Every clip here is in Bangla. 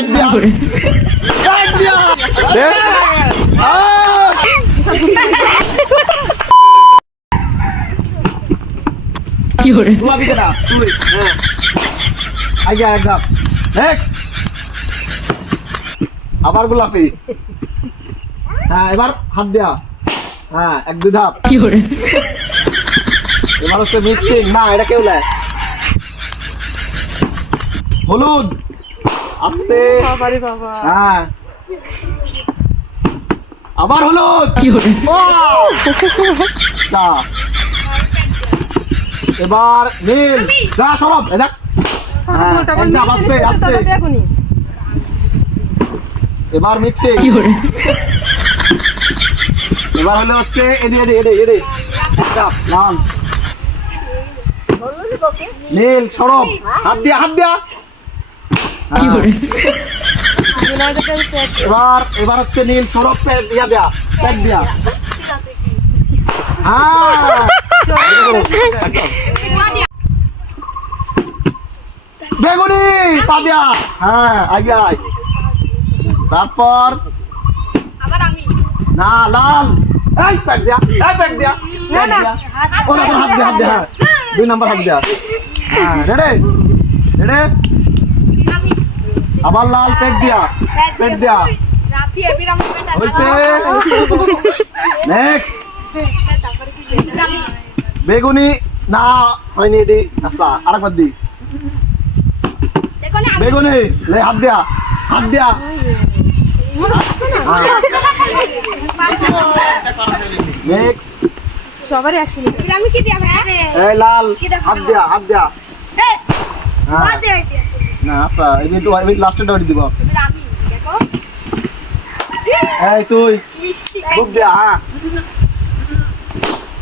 দিয়া। দিয়া। তুই। হ্যাঁ। আগে একদম নেক্সট আবার গোলাপি। হ্যাঁ এবার হাত দেয়া। হ্যাঁ এক দুই ধাপ। কি করে এবার হচ্ছে মিক্সিং না এটা কেউ নেয়। হলুদ। আস্তে। বাবারে বাবা হ্যাঁ। আবার হলুদ। ও! যা। এবার নীল। যা সরব। এ দেখ। হ্যাঁ, আস্তে। আস্তে এবার মিক্সিং এবার হলো হচ্ছে এডি এডি এডি এডি একটা লাল নীল সরব। হাত দিয়া হাত দিয়া। হ্যাঁ। এবার এবার হচ্ছে নীল সরব প্যাট দিয়া দেয়া প্যাট দিয়া। হ্যাঁ। একদম। বেগুনি পা দিয়া। হ্যাঁ আগে আয় তারপর? না লাল। এই প্যাট দিয়া এই প্যাট দিয়া প্যাট দিয়া। ও না তোর হাত দিয়া হাত দিয়া হ্যাঁ। দুই নাম্বার হাত দিয়া। হ্যাঁ রেডি রেডি আবার লাল পেট দিয়া পেট দিয়া। হইছে? নেক্সট বেগুনি না হয়নি এটি। আচ্ছা আরেকবার দি। বেগুনি লে হাত দিয়া হাত দিয়া। নেক্সট সবারই আসবে আমি কি দিয়া এই লাল হাত দিয়া হাত দিয়া। হ্যাঁ। না আচ্ছা এই তো দিব। আমি দেখো। এই তুই। মিষ্টি খুব দিয়া হ্যাঁ।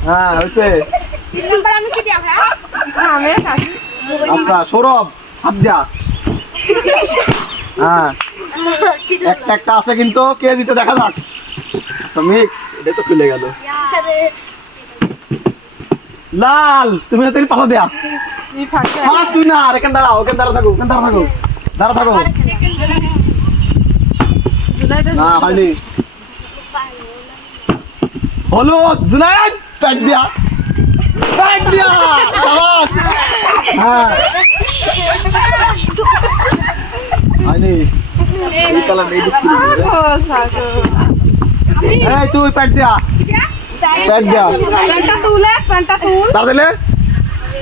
হ্যাঁ হয়েছে। তিন নম্বর আমি কি দিয়া ভাই আমি কাকি আচ্ছা সৌরভ হাত দিয়া। হ্যাঁ। একটা একটা আছে কিন্তু কে জিতে দেখা যাক। আচ্ছা মিক্স এটা তো খুলে গেল। লাল তুমি হচ্ছে পাতা দেয়া। ফার্স্ট তুই না আর এখান দাঁড়াও ওখান দাঁড়া থাকো ওখান দাঁড়া থাকো দাঁড়া থাকো। না হয়নি। হলুদ জুনাইদ প্যাট দিয়া। প্যাট দিয়া সাবাস। হ্যাঁ। হয়নি। এই এই তুই প্যাট দিয়া। প্যাট দিয়া। প্যান্টটা তুলে প্যান্টটা তুল। দাঁড়া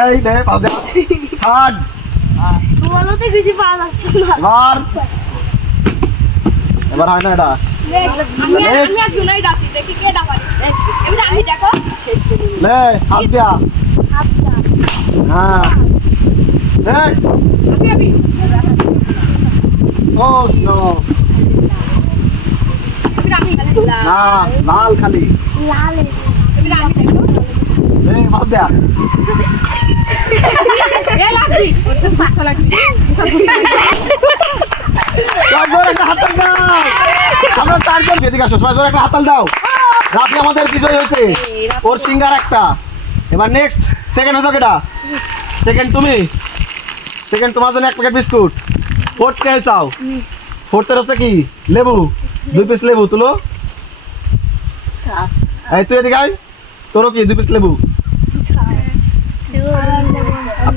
এই দে পাশা দেয়া থার্ড বলতে কিছু পাওয়া যাচ্ছে না। এবার। এবার হয় না এটা। আমি আমি জুলাই দাসি দেখি কে দা পারে এবারে আমি দেখো। লে হাত দিয়া। হ্যাঁ। নেক্সট আমি আমি ও স্নো। এবারে আমি লাল খালি। এবারে আমি দেখো। একটা বিজয় হয়েছে। ওর সিঙ্গার একটা। এবার নেক্সট সেকেন্ড সেকেন্ড তুমি। সেকেন্ড তোমার জন্য এক প্যাকেট বিস্কুট ফোর্থ কে চাও? ফোর্থের হচ্ছে কি? লেবু। দুই পিস লেবু, তুলো। এই, তুই এদিকে আয়। তোরও কি? দুই পিস লেবু।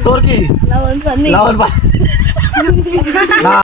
আর